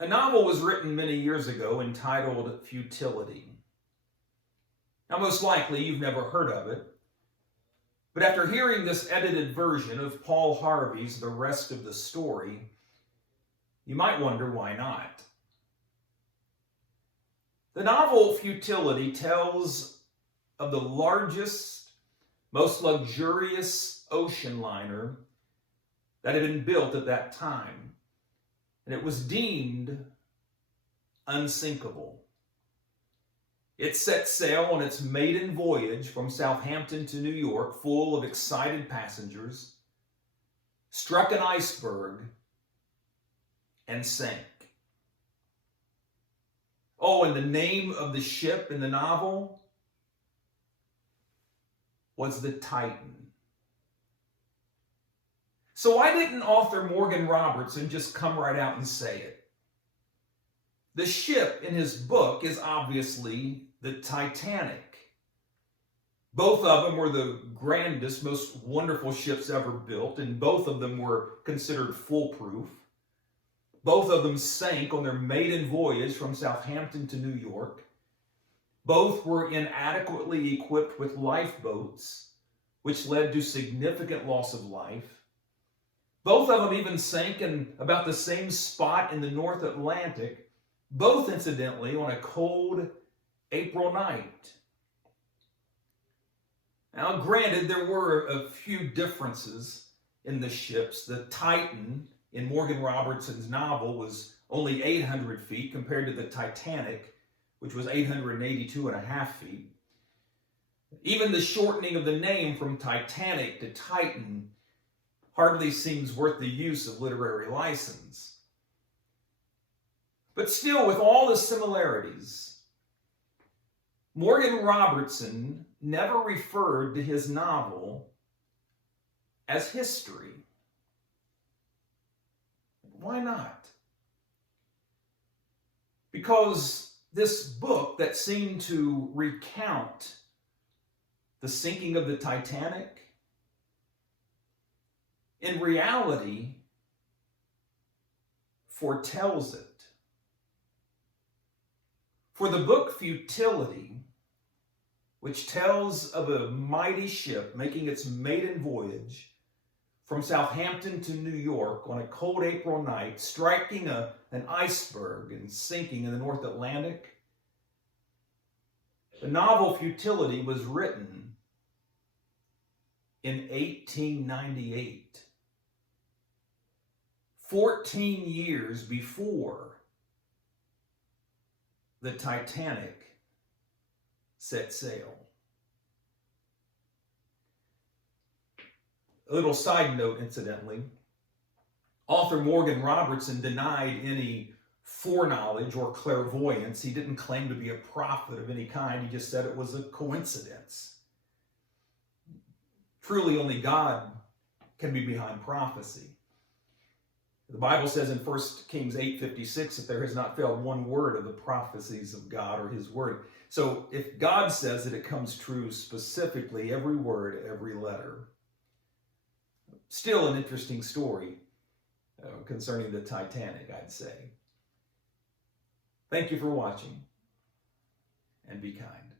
A novel was written many years ago entitled Futility. Now, most likely you've never heard of it, but after hearing this edited version of Paul Harvey's The Rest of the Story, you might wonder why not. The novel Futility tells of the largest, most luxurious ocean liner that had been built at that time, and it was deemed unsinkable. It set sail on its maiden voyage from Southampton to New York, full of excited passengers, struck an iceberg, and sank. Oh, and the name of the ship in the novel was the Titan. So why didn't author Morgan Robertson just come right out and say it? The ship in his book is obviously the Titanic. Both of them were the grandest, most wonderful ships ever built, and both of them were considered foolproof. Both of them sank on their maiden voyage from Southampton to New York. Both were inadequately equipped with lifeboats, which led to significant loss of life. Both of them even sank in about the same spot in the North Atlantic, both incidentally on a cold April night. Now, granted, there were a few differences in the ships. The Titan in Morgan Robertson's novel was only 800 feet compared to the Titanic, which was 882 and a half feet. Even the shortening of the name from Titanic to Titan hardly seems worth the use of literary license. But still, with all the similarities, Morgan Robertson never referred to his novel as history. Why not? Because this book that seemed to recount the sinking of the Titanic, in reality, foretells it. For the book Futility, which tells of a mighty ship making its maiden voyage from Southampton to New York on a cold April night, striking an iceberg and sinking in the North Atlantic, the novel Futility was written in 1898, 14 years before the Titanic set sail. A little side note, incidentally, author Morgan Robertson denied any foreknowledge or clairvoyance. He didn't claim to be a prophet of any kind. He just said it was a coincidence. Truly, only God can be behind prophecy. The Bible says in 1 Kings 8:56 that there has not failed one word of the prophecies of God or his word. So if God says it, it comes true specifically, every word, every letter. Still an interesting story concerning the Titanic, I'd say. Thank you for watching, and be kind.